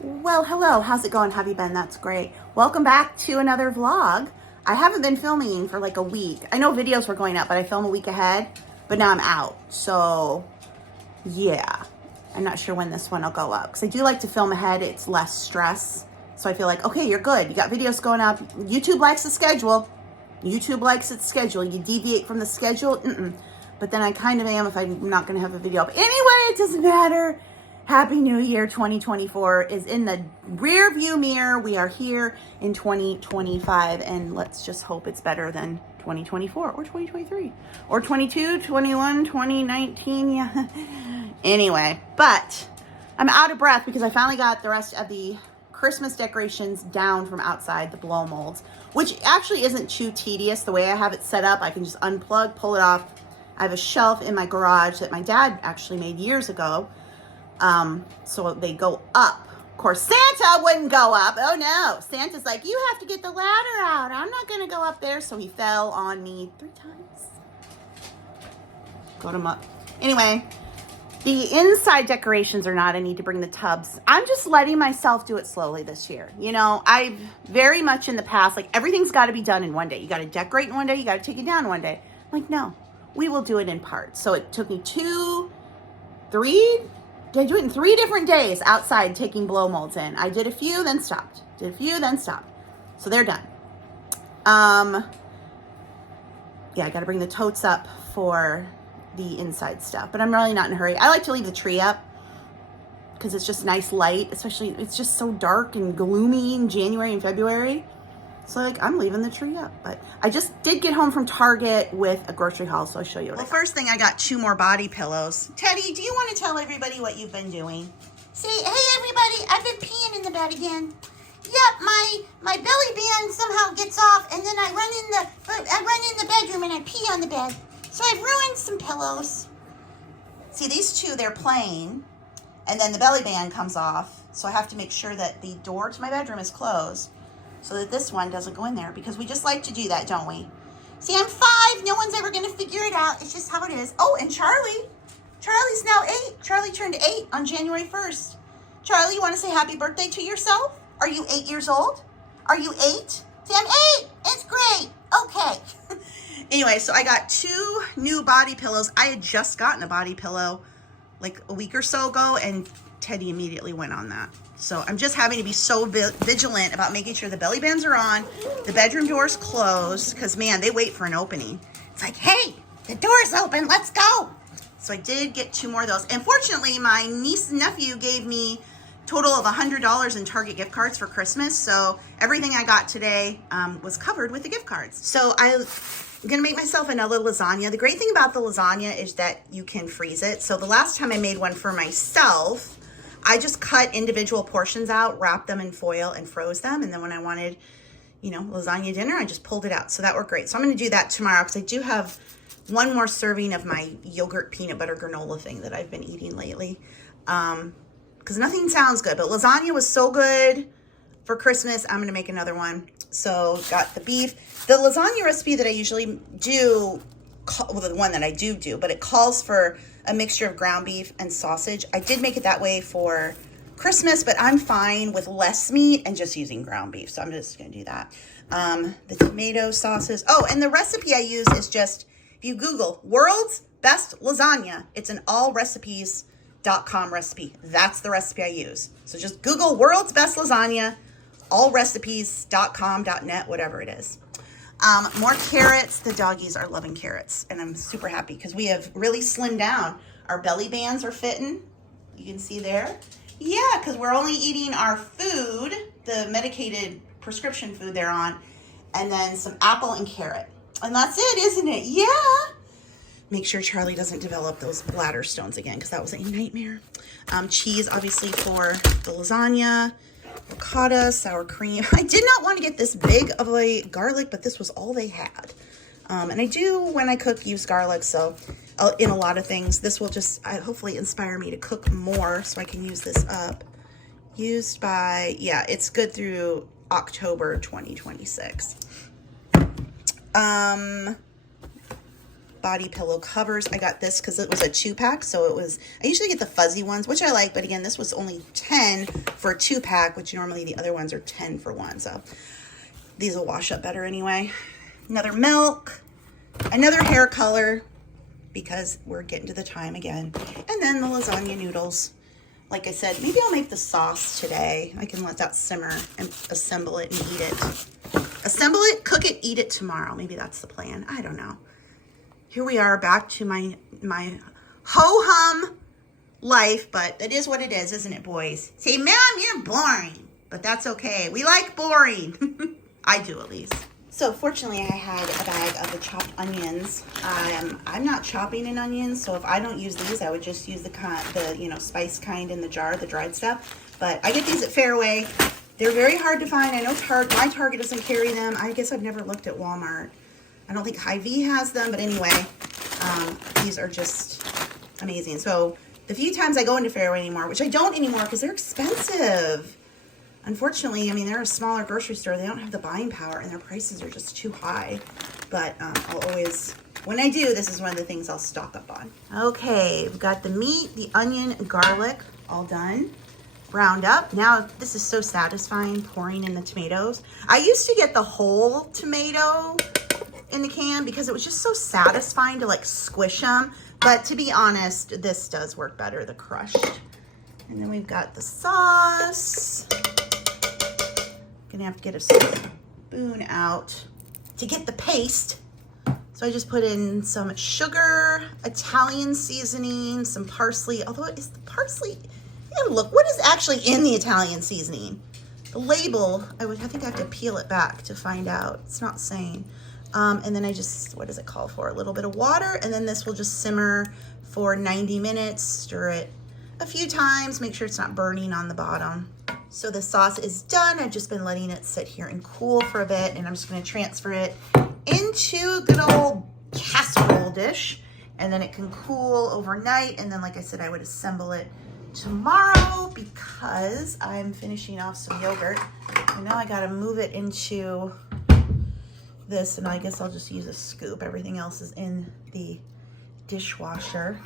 Well, hello, how's it going? How have you been? That's great. Welcome back to another vlog. I haven't been filming for like a week. I know videos were going up, but I film a week ahead, but now I'm out. So yeah, I'm not sure when this one will go up because I do like to film ahead. It's less stress. So I feel like, okay, you're good. You got videos going up. YouTube likes the schedule. YouTube likes its schedule. You deviate from the schedule, but then I kind of am if I'm not going to have a video up. Anyway, it doesn't matter. Happy New Year. 2024 is in the rear view mirror. We are here in 2025, and let's just hope it's better than 2024 or 2023 or 22, 21, 2019. Yeah. Anyway, but I'm out of breath because I finally got the rest of the Christmas decorations down from outside, the blow molds, which actually isn't too tedious. The way I have it set up, I can just unplug, pull it off. I have a shelf in my garage that my dad actually made years ago. So they go up. Of course, Santa wouldn't go up. Oh no. Santa's like, you have to get the ladder out. I'm not going to go up there. So he fell on me 3 times. Got him up. Anyway, the inside decorations are not. I need to bring the tubs. I'm just letting myself do it slowly this year. You know, I've very much in the past, like everything's got to be done in one day. You got to decorate in one day. You got to take it down one day. I'm like, no, we will do it in parts. So it took me 2, 3, I do it in 3 different days outside taking blow molds in. I did a few, then stopped. Did a few, then stopped. So they're done. Yeah, I got to bring the totes up for the inside stuff, but I'm really not in a hurry. I like to leave the tree up because it's just nice light, especially it's just so dark and gloomy in January and February. So like I'm leaving the tree up, but I just did get home from Target with a grocery haul, so I'll show you what I got. First thing, I got 2 more body pillows. Teddy, do you want to tell everybody what you've been doing? Say, hey everybody, I've been peeing in the bed again. Yep, my belly band somehow gets off, and then I run in the bedroom and I pee on the bed. So I've ruined some pillows. See, these 2, they're plain, and then the belly band comes off, so I have to make sure that the door to my bedroom is closed so that this one doesn't go in there, because we just like to do that, don't we? See, I'm 5. No one's ever going to figure it out. It's just how it is. Oh, and Charlie's now 8. Charlie turned 8 on January 1st. Charlie, you want to say happy birthday to yourself? Are you 8 years old? Are you 8? Say, I'm 8. It's great. Okay. Anyway, so I got 2 new body pillows. I had just gotten a body pillow like a week or so ago, and Teddy immediately went on that. So I'm just having to be so vigilant about making sure the belly bands are on, the bedroom door's closed, because, man, they wait for an opening. It's like, hey, the door's open. Let's go. So I did get 2 more of those. And fortunately, my niece and nephew gave me total of $100 in Target gift cards for Christmas. So everything I got today was covered with the gift cards. So I'm going to make myself another lasagna. The great thing about the lasagna is that you can freeze it. So the last time I made one for myself, I just cut individual portions out, wrapped them in foil, and froze them. And then when I wanted, you know, lasagna dinner, I just pulled it out. So that worked great. So I'm going to do that tomorrow because I do have 1 more serving of my yogurt peanut butter granola thing that I've been eating lately. Because nothing sounds good, but lasagna was so good for Christmas. I'm going to make another one. So got the beef. The lasagna recipe that I usually do, well, the one that I do, but it calls for a mixture of ground beef and sausage. I did make it that way for Christmas, but I'm fine with less meat and just using ground beef. So I'm just going to do that. The tomato sauces. Oh, and the recipe I use is just, if you Google world's best lasagna, it's an allrecipes.com recipe. That's the recipe I use. So just Google world's best lasagna, allrecipes.com.net, whatever it is. More carrots. The doggies are loving carrots, and I'm super happy because we have really slimmed down. Our belly bands are fitting. You can see there. Yeah, because we're only eating our food, the medicated prescription food they're on, and then some apple and carrot. And that's it, isn't it? Yeah. Make sure Charlie doesn't develop those bladder stones again, because that was a nightmare. Cheese, obviously, for the lasagna. Ricotta, sour cream. I did not want to get this big of a garlic, but this was all they had. And I do, when I cook, use garlic. So in a lot of things, this will just hopefully inspire me to cook more so I can use this up. Used by, yeah, it's good through October 2026. body pillow covers. I got this because it was a 2-pack. So it was, I usually get the fuzzy ones, which I like. But again, this was only 10 for a 2-pack, which normally the other ones are 10 for one. So these will wash up better anyway. Another milk, another hair color, because we're getting to the time again. And then the lasagna noodles. Like I said, maybe I'll make the sauce today. I can let that simmer and assemble it and eat it. Assemble it, cook it, eat it tomorrow. Maybe that's the plan. I don't know. Here we are back to my ho-hum life, but it is what it is, isn't it, boys? Say, Mom, you're boring. But that's okay. We like boring. I do, at least. So fortunately, I had a bag of the chopped onions. I'm not chopping in onions, so if I don't use these, I would just use the spice kind in the jar, the dried stuff. But I get these at Fairway. They're very hard to find. I know my Target doesn't carry them. I guess I've never looked at Walmart. I don't think Hy-Vee has them, but anyway, these are just amazing. So the few times I go into Fairway anymore, which I don't anymore because they're expensive. Unfortunately, I mean, they're a smaller grocery store. They don't have the buying power, and their prices are just too high. But I'll always, when I do, this is one of the things I'll stock up on. Okay, we've got the meat, the onion, and garlic all done, browned up. Now, this is so satisfying, pouring in the tomatoes. I used to get the whole tomato in the can because it was just so satisfying to like squish them. But to be honest, this does work better, the crushed. And then we've got the sauce. Gonna have to get a spoon out to get the paste. So I just put in some sugar, Italian seasoning, some parsley. Although is the parsley, yeah, look, what is actually in the Italian seasoning? The label, I think I have to peel it back to find out. It's not saying. And then I just, what does it call for? A little bit of water, and then this will just simmer for 90 minutes. Stir it a few times, make sure it's not burning on the bottom. So the sauce is done. I've just been letting it sit here and cool for a bit, and I'm just gonna transfer it into good old casserole dish, and then it can cool overnight. And then, like I said, I would assemble it tomorrow because I'm finishing off some yogurt. And now I gotta move it into this, and I guess I'll just use a scoop. Everything else is in the dishwasher.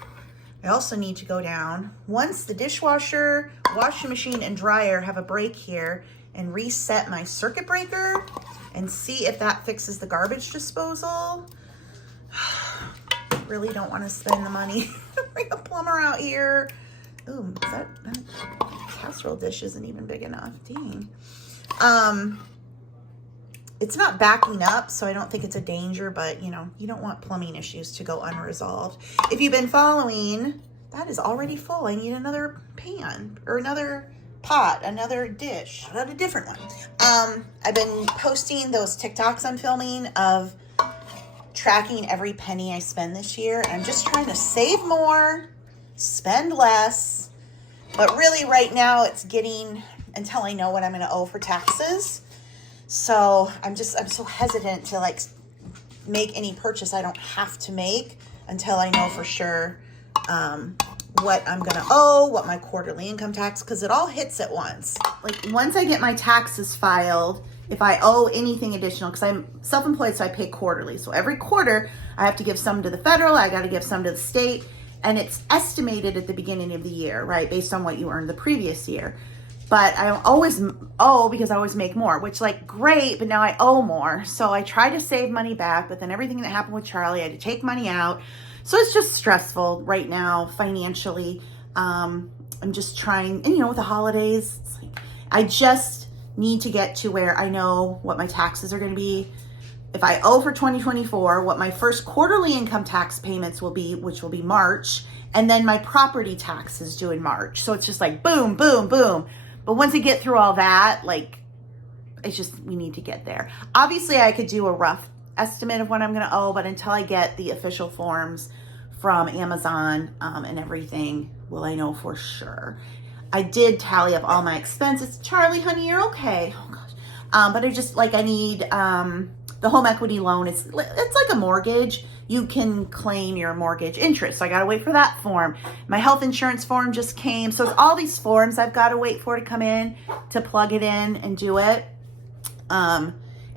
I also need to go down, once the dishwasher, washing machine, and dryer have a break here, and reset my circuit breaker and see if that fixes the garbage disposal. Really don't want to spend the money. Bring a plumber out here. Ooh, that casserole dish isn't even big enough. Dang. It's not backing up, so I don't think it's a danger, but you know, you don't want plumbing issues to go unresolved. If you've been following, that is already full. I need another pan or another pot, another dish, not a different one. I've been posting those TikToks I'm filming of tracking every penny I spend this year. I'm just trying to save more, spend less, but really right now it's getting until I know what I'm going to owe for taxes. So I'm so hesitant to like make any purchase I don't have to make until I know for sure what I'm gonna owe, what my quarterly income tax, because it all hits at once. Like once I get my taxes filed, if I owe anything additional, because I'm self-employed, so I pay quarterly. So every quarter I have to give some to the federal, I got to give some to the state, and it's estimated at the beginning of the year, right, based on what you earned the previous year. But I always owe because I always make more, which like great, but now I owe more. So I try to save money back, but then everything that happened with Charlie, I had to take money out. So it's just stressful right now financially. I'm just trying, and you know, with the holidays, it's like, I just need to get to where I know what my taxes are going to be. If I owe for 2024, what my first quarterly income tax payments will be, which will be March, and then my property tax is due in March. So it's just like boom, boom, boom. But once I get through all that, like, it's just, we need to get there. Obviously, I could do a rough estimate of what I'm going to owe, but until I get the official forms from Amazon and everything, will I know for sure. I did tally up all my expenses. Charlie, honey, you're okay. Oh, gosh. But I just, like, I need the home equity loan. It's like a mortgage. You can claim your mortgage interest. So I got to wait for that form. My health insurance form just came. So it's all these forms I've got to wait for to come in to plug it in and do it. And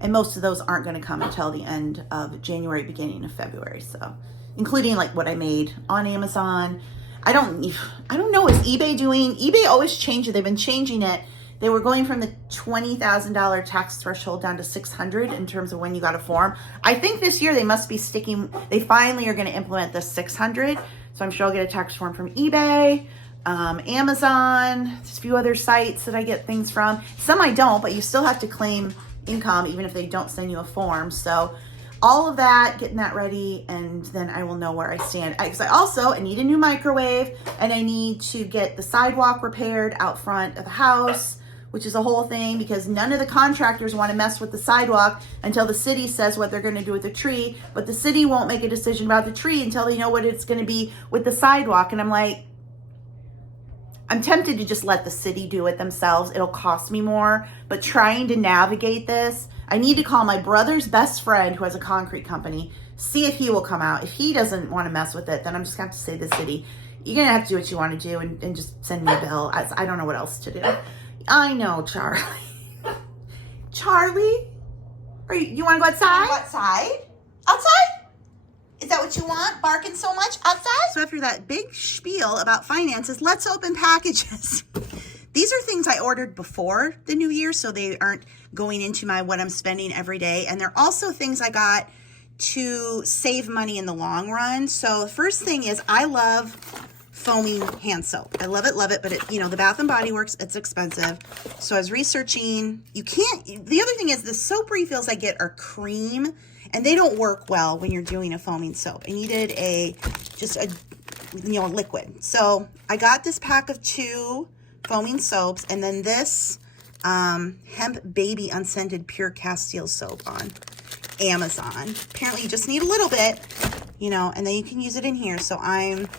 most of those aren't going to come until the end of January, beginning of February. So including like what I made on Amazon. I don't know what eBay doing. eBay always changes. They've been changing it. They were going from the $20,000 tax threshold down to 600 in terms of when you got a form. I think this year they must be sticking. They finally are going to implement the 600. So I'm sure I'll get a tax form from eBay, Amazon. There's a few other sites that I get things from. Some I don't, but you still have to claim income even if they don't send you a form. So all of that, getting that ready, and then I will know where I stand. Because I need a new microwave, and I need to get the sidewalk repaired out front of the house, which is a whole thing because none of the contractors want to mess with the sidewalk until the city says what they're going to do with the tree. But the city won't make a decision about the tree until they know what it's going to be with the sidewalk. And I'm like, I'm tempted to just let the city do it themselves. It'll cost me more, but trying to navigate this, I need to call my brother's best friend who has a concrete company, see if he will come out. If he doesn't want to mess with it, then I'm just going to have to say to the city, you're going to have to do what you want to do and just send me a bill. I don't know what else to do. I know, Charlie. Charlie? You want to go outside? Go outside? Outside? Is that what you want? Barking so much? Outside? So after that big spiel about finances, let's open packages. These are things I ordered before the new year, so they aren't going into my what I'm spending every day. And they're also things I got to save money in the long run. So the first thing is I love foaming hand soap. I love it, but it, the Bath and Body Works, it's expensive. So I was researching, the other thing is the soap refills I get are cream, and they don't work well when you're doing a foaming soap. I needed just a liquid. So I got this pack of 2 foaming soaps, and then this hemp baby unscented pure castile soap on Amazon. Apparently you just need a little bit, and then you can use it in here. So I'm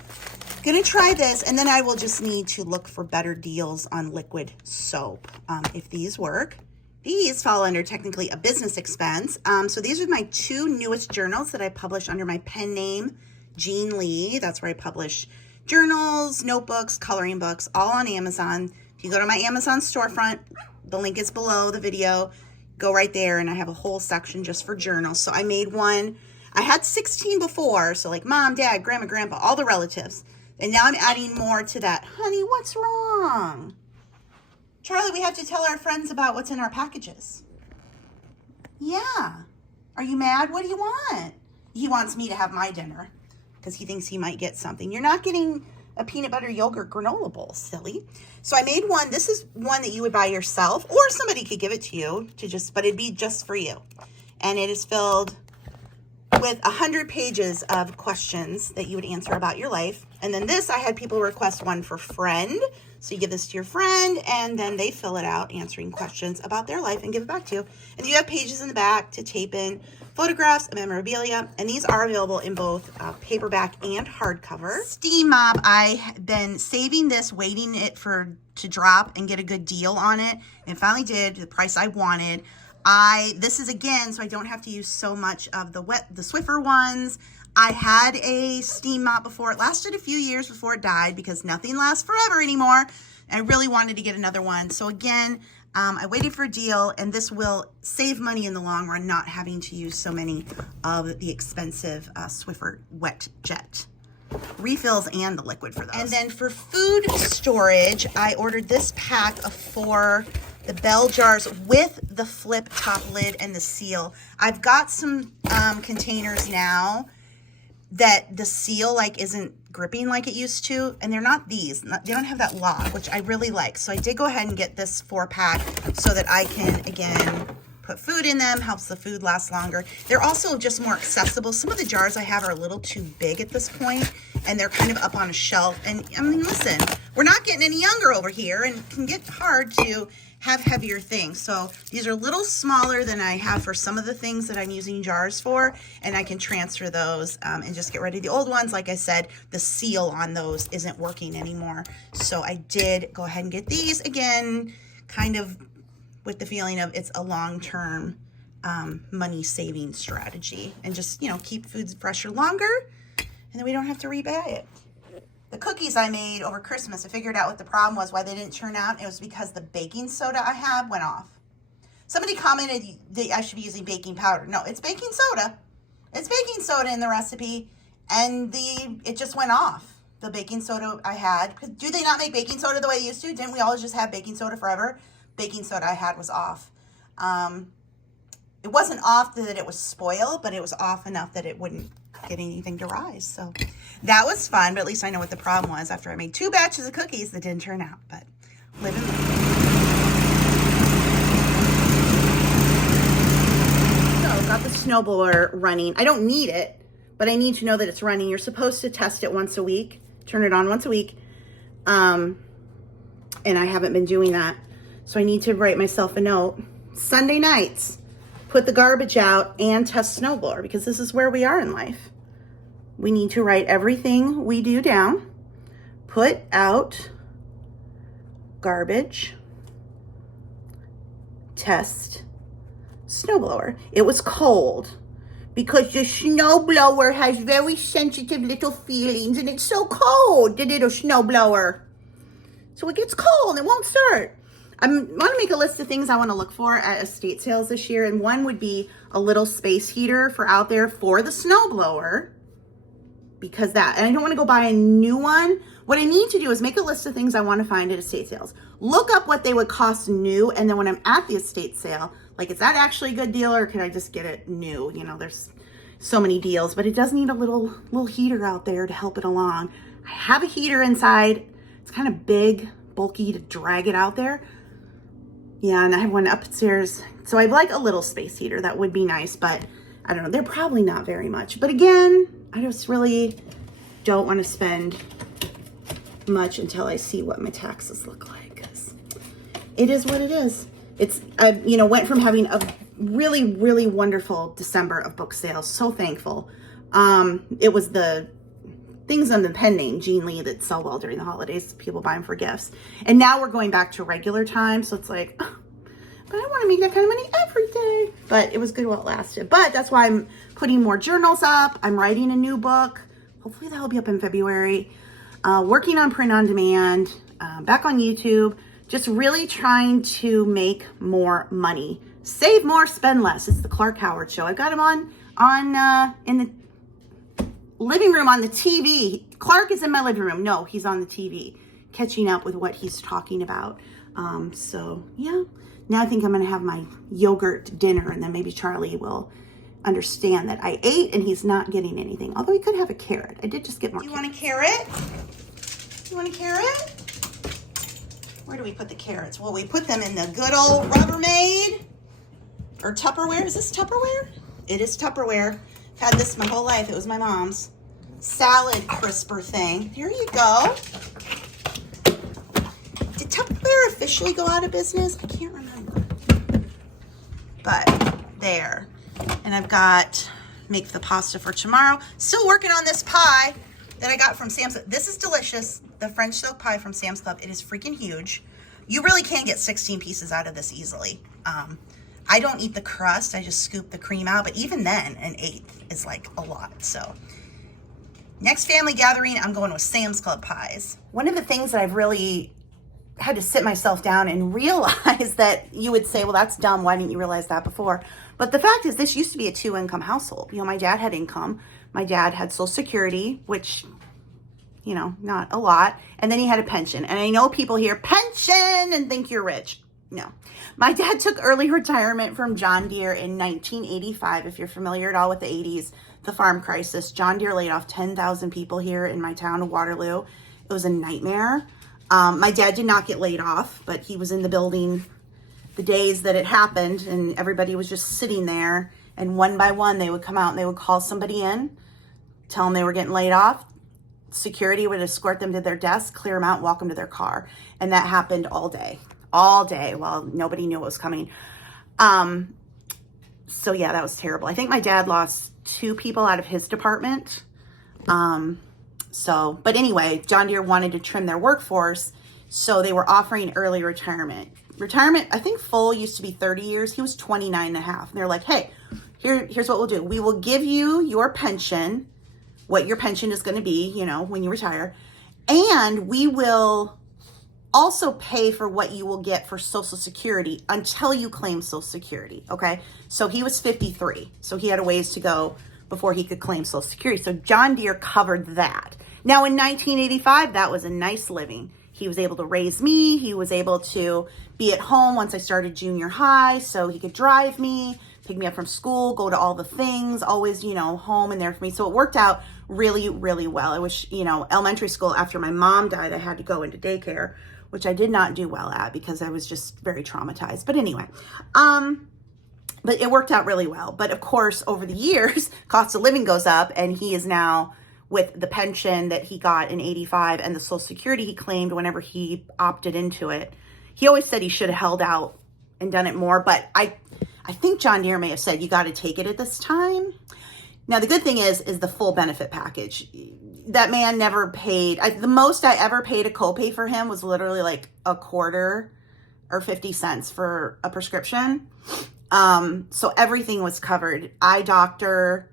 gonna try this, and then I will just need to look for better deals on liquid soap if these work. These fall under technically a business expense. So these are my 2 newest journals that I publish under my pen name, Jean Lee. That's where I publish journals, notebooks, coloring books, all on Amazon. If you go to my Amazon storefront, the link is below the video. Go right there, and I have a whole section just for journals. So I made one. I had 16 before, so like mom, dad, grandma, grandpa, all the relatives. And now I'm adding more to that. Honey, what's wrong? Charlie, we have to tell our friends about what's in our packages. Yeah. Are you mad? What do you want? He wants me to have my dinner because he thinks he might get something. You're not getting a peanut butter yogurt granola bowl, silly. So I made one. This is one that you would buy yourself, or somebody could give it to you but it'd be just for you. And it is filled with 100 pages of questions that you would answer about your life. And then this, I had people request one for friend. So you give this to your friend, and then they fill it out, answering questions about their life, and give it back to you. And you have pages in the back to tape in photographs and memorabilia. And these are available in both paperback and hardcover. Steam Mop, I've been saving this, waiting to drop and get a good deal on it. And finally did, the price I wanted. This is again, so I don't have to use so much of the Swiffer ones. I had a steam mop before. It lasted a few years before it died because nothing lasts forever anymore. I really wanted to get another one. So again, I waited for a deal, and this will save money in the long run, not having to use so many of the expensive Swiffer Wet Jet refills and the liquid for those. And then for food storage, I ordered this pack of 4 the bell jars with the flip top lid and the seal. I've got some containers now that the seal isn't gripping like it used to, and they're not these. They don't have that lock, which I really like. So I did go ahead and get this 4-pack so that I can, again, put food in them, helps the food last longer. They're also just more accessible. Some of the jars I have are a little too big at this point, and they're kind of up on a shelf. And I mean, listen, we're not getting any younger over here, and it can get hard to have heavier things. So these are a little smaller than I have for some of the things that I'm using jars for, and I can transfer those and just get rid of the old ones. Like I said, the seal on those isn't working anymore. So I did go ahead and get these again, kind of with the feeling of it's a long-term money saving strategy, and just, keep foods fresher longer, and then we don't have to rebuy it. The cookies I made over Christmas, I figured out what the problem was, why they didn't turn out. It was because the baking soda I had went off. Somebody commented that I should be using baking powder. No, it's baking soda. It's baking soda in the recipe, and it just went off. The baking soda I had, do they not make baking soda the way they used to? Didn't we always just have baking soda forever? Baking soda I had was off. It wasn't off that it was spoiled, but it was off enough that it wouldn't get anything to rise. So that was fun, but at least I know what the problem was after I made 2 batches of cookies that didn't turn out, but live and learn. So got the snowblower running. I don't need it, but I need to know that it's running. You're supposed to test it once a week, turn it on once a week. And I haven't been doing that. So I need to write myself a note. Sunday nights, put the garbage out and test snowblower, because this is where we are in life. We need to write everything we do down. Put out garbage, test snowblower. It was cold because the snowblower has very sensitive little feelings, and it's so cold, the little snowblower. So it gets cold, it won't start. I want to make a list of things I want to look for at estate sales this year, and one would be a little space heater for out there for the snowblower, because and I don't want to go buy a new one. What I need to do is make a list of things I want to find at estate sales. Look up what they would cost new, and then when I'm at the estate sale, like, is that actually a good deal, or can I just get it new? You know, there's so many deals, but it does need a little heater out there to help it along. I have a heater inside. It's kind of big, bulky to drag it out there. Yeah, and I have one upstairs. So I'd like a little space heater. That would be nice, but I don't know. They're probably not very much. But again, I just really don't want to spend much until I see what my taxes look like, because it is what it is. I went from having a really, really wonderful December of book sales. So thankful. It was the things on the pen name, Jean Lee, that sell well during the holidays. People buy them for gifts. And now we're going back to regular time. So it's like, oh, but I want to make that kind of money every day. But it was good while it lasted. But that's why I'm putting more journals up. I'm writing a new book. Hopefully that'll be up in February. Working on print on demand, back on YouTube. Just really trying to make more money. Save more, spend less. It's the Clark Howard Show. I've got him on in the living room on the TV. Clark is in my living room. No, he's on the TV, catching up with what he's talking about. So yeah, now I think I'm gonna have my yogurt dinner, and then maybe Charlie will understand that I ate and he's not getting anything. Although he could have a carrot. I did just get more. Do you want a carrot? You want a carrot? Where do we put the carrots? Well, we put them in the good old Rubbermaid or Tupperware. Is this Tupperware? It is Tupperware. Had this my whole life. It was my mom's salad crisper thing. Here you go. Did Tupperware officially go out of business? I can't remember. But there. And I've got make the pasta for tomorrow. Still working on this pie that I got from Sam's Club. This is delicious. The French silk pie from Sam's Club. It is freaking huge. You really can get 16 pieces out of this easily. I don't eat the crust. I just scoop the cream out. But even then, an 1/8 is like a lot. So next family gathering, I'm going with Sam's Club pies. One of the things that I've really had to sit myself down and realize that you would say, well, that's dumb. Why didn't you realize that before? But the fact is, this used to be a 2-income household. You know, my dad had income. My dad had Social Security, which, you know, not a lot. And then he had a pension. And I know people hear pension and think you're rich. No. My dad took early retirement from John Deere in 1985. If you're familiar at all with the 80s, the farm crisis, John Deere laid off 10,000 people here in my town of Waterloo. It was a nightmare. My dad did not get laid off, but he was in the building the days that it happened, and everybody was just sitting there, and one by one they would come out and they would call somebody in, tell them they were getting laid off. Security would escort them to their desk, clear them out, walk them to their car. And that happened all day while nobody knew what was coming. So yeah, that was terrible. I think my dad lost 2 people out of his department. But anyway, John Deere wanted to trim their workforce, so they were offering early retirement. Retirement, I think full used to be 30 years. He was 29 and a half. And they're like, hey, here's what we'll do. We will give you your pension, what your pension is going to be, you know, when you retire. And we will also pay for what you will get for Social Security until you claim Social Security. Okay. So he was 53. So he had a ways to go before he could claim Social Security. So John Deere covered that. Now in 1985, that was a nice living. He was able to raise me. He was able to be at home once I started junior high, so he could drive me, pick me up from school, go to all the things, always, home and there for me. So it worked out really, really well. I wish, elementary school, after my mom died, I had to go into daycare, which I did not do well at because I was just very traumatized. But anyway, but it worked out really well. But of course, over the years, cost of living goes up, and he is now, with the pension that he got in 85 and the Social Security he claimed whenever he opted into it. He always said he should have held out and done it more, but I think John Deere may have said, you got to take it at this time. Now, the good thing is the full benefit package. That man never paid. The most I ever paid a copay for him was literally like a quarter or 50 cents for a prescription. So everything was covered. Eye doctor,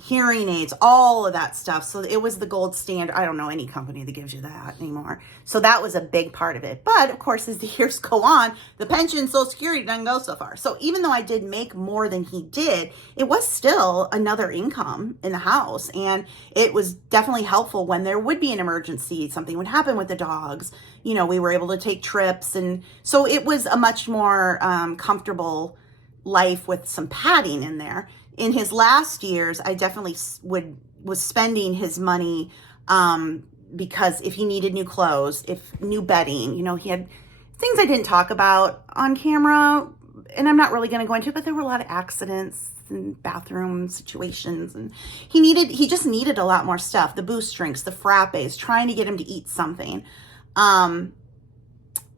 hearing aids, all of that stuff. So it was the gold standard. I don't know any company that gives you that anymore. So that was a big part of it. But of course, as the years go on, the pension, Social Security doesn't go so far. So even though I did make more than he did, it was still another income in the house. And it was definitely helpful when there would be an emergency, something would happen with the dogs. We were able to take trips. And so it was a much more comfortable life with some padding in there. In his last years, I definitely was spending his money because if he needed new clothes, if new bedding, he had things I didn't talk about on camera, and I'm not really going to go into it, but there were a lot of accidents and bathroom situations, and he just needed a lot more stuff. The boost drinks, the frappes, trying to get him to eat something.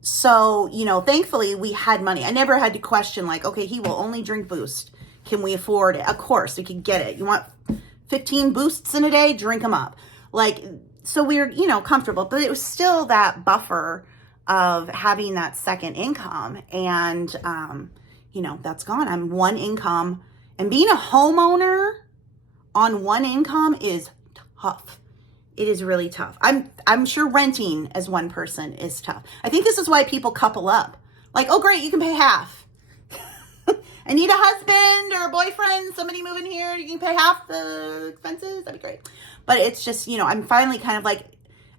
So, thankfully we had money. I never had to question okay, he will only drink Boost. Can we afford it? Of course, we could get it. You want 15 Boosts in a day? Drink them up. So we were, comfortable, but it was still that buffer of having that second income. And, that's gone. I'm one income, and being a homeowner on one income is tough. It is really tough. I'm sure renting as one person is tough. I think this is why people couple up. Oh, great, you can pay half. I need a husband or a boyfriend, somebody moving here, you can pay half the expenses, that'd be great. But it's just, I'm finally kind of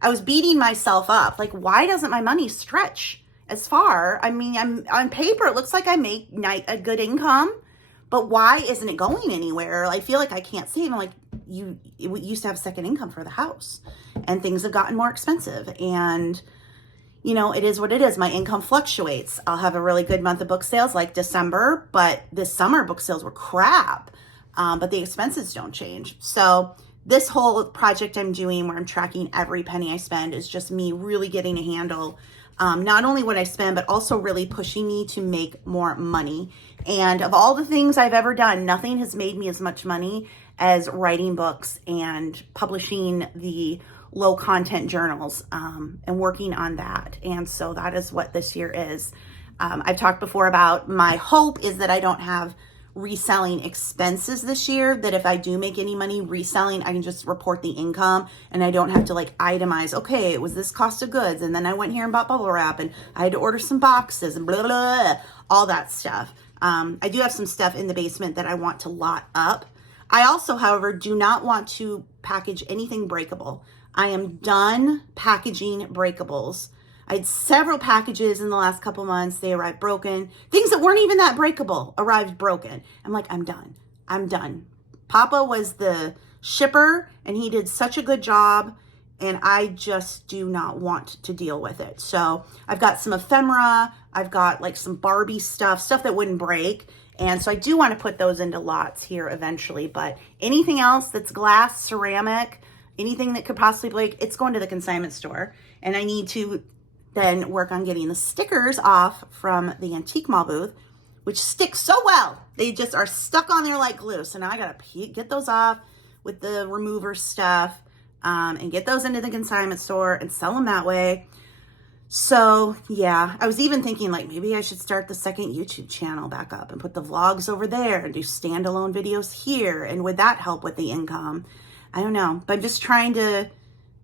I was beating myself up. Why doesn't my money stretch as far? I mean, I'm on paper, it looks like I make a good income, but why isn't it going anywhere? I feel like I can't save. I'm you used to have second income for the house, and things have gotten more expensive, and it is what it is. My income fluctuates. I'll have a really good month of book sales like December, but this summer book sales were crap. But the expenses don't change. So this whole project I'm doing where I'm tracking every penny I spend is just me really getting a handle, not only what I spend, but also really pushing me to make more money. And of all the things I've ever done, nothing has made me as much money as writing books and publishing the low content journals, and working on that. And so that is what this year is. I've talked before about my hope is that I don't have reselling expenses this year, that if I do make any money reselling, I can just report the income and I don't have to itemize, okay, it was this cost of goods, and then I went here and bought bubble wrap, and I had to order some boxes and blah, blah, blah, all that stuff. I do have some stuff in the basement that I want to lot up. I also, however, do not want to package anything breakable. I am done packaging breakables. I had several packages in the last couple months. They arrived broken. Things that weren't even that breakable arrived broken. I'm done. I'm done. Papa was the shipper, and he did such a good job, and I just do not want to deal with it. So I've got some ephemera. I've got some Barbie stuff that wouldn't break. And so I do want to put those into lots here eventually. But anything else that's glass, ceramic, anything that could possibly break, it's going to the consignment store. And I need to then work on getting the stickers off from the antique mall booth, which stick so well. They just are stuck on there like glue. So now I got to get those off with the remover stuff, and get those into the consignment store and sell them that way. So yeah, I was even thinking maybe I should start the second YouTube channel back up and put the vlogs over there and do standalone videos here. And would that help with the income? I don't know, but I'm just trying to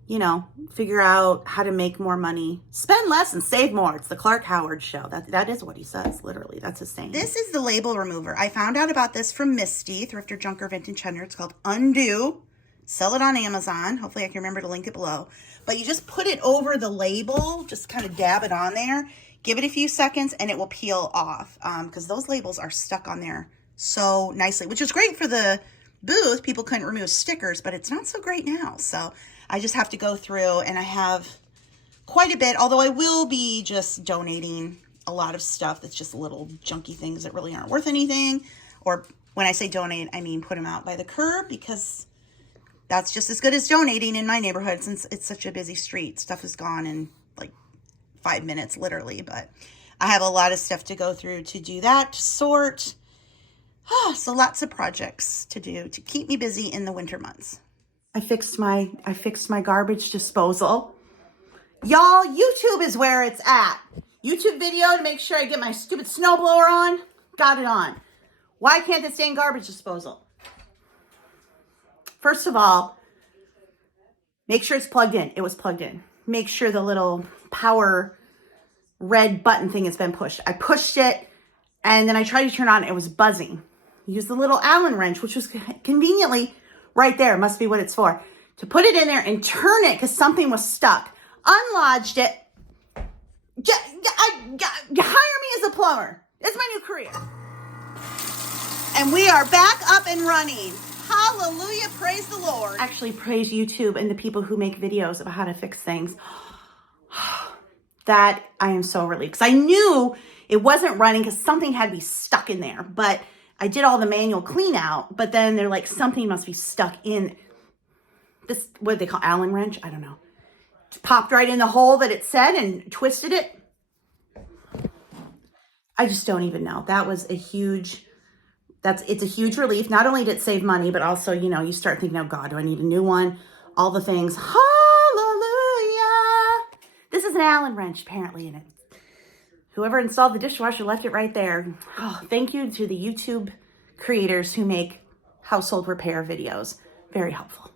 you know, figure out how to make more money, spend less and save more. It's the Clark Howard show. That is what he says, literally. That's his saying. This is the label remover. I found out about this from Misty, Thrifter Junker Vintage Hunter. It's called Undo. Sell it on Amazon. Hopefully I can remember to link it below. But you just put it over the label, just kind of dab it on there, give it a few seconds, and it will peel off. Because those labels are stuck on there so nicely, which is great for the booth. People couldn't remove stickers, but it's not so great now. So I just have to go through, and I have quite a bit, although I will be just donating a lot of stuff that's just little junky things that really aren't worth anything. Or when I say donate, I mean put them out by the curb, because that's just as good as donating in my neighborhood, since it's such a busy street. Stuff is gone in like 5 minutes, literally. But I have a lot of stuff to go through to do that, to sort. So lots of projects to do to keep me busy in the winter months. I fixed my garbage disposal. Y'all, YouTube is where it's at. YouTube video to make sure I get my stupid snowblower on. Got it on. Why can't it stay in garbage disposal? First of all, make sure it's plugged in. It was plugged in. Make sure the little power red button thing has been pushed. I pushed it, and then I tried to turn it on. It was buzzing. Use the little Allen wrench, which was conveniently right there. Must be what it's for. To put it in there and turn it because something was stuck. Unlodged it. Hire me as a plumber. It's my new career. And we are back up and running. Hallelujah. Praise the Lord. Actually, praise YouTube and the people who make videos about how to fix things. That I am so relieved, because I knew it wasn't running because something had to be stuck in there. But I did all the manual clean out, but then they're like, something must be stuck in this, what they call Allen wrench? I don't know. Popped right in the hole that it said and twisted it. I just don't even know. That was a huge, it's a huge relief. Not only did it save money, but also, you know, you start thinking, oh God, do I need a new one? All the things. Hallelujah. This is an Allen wrench apparently in it. Whoever installed the dishwasher left it right there. Oh, thank you to the YouTube creators who make household repair videos. Very helpful.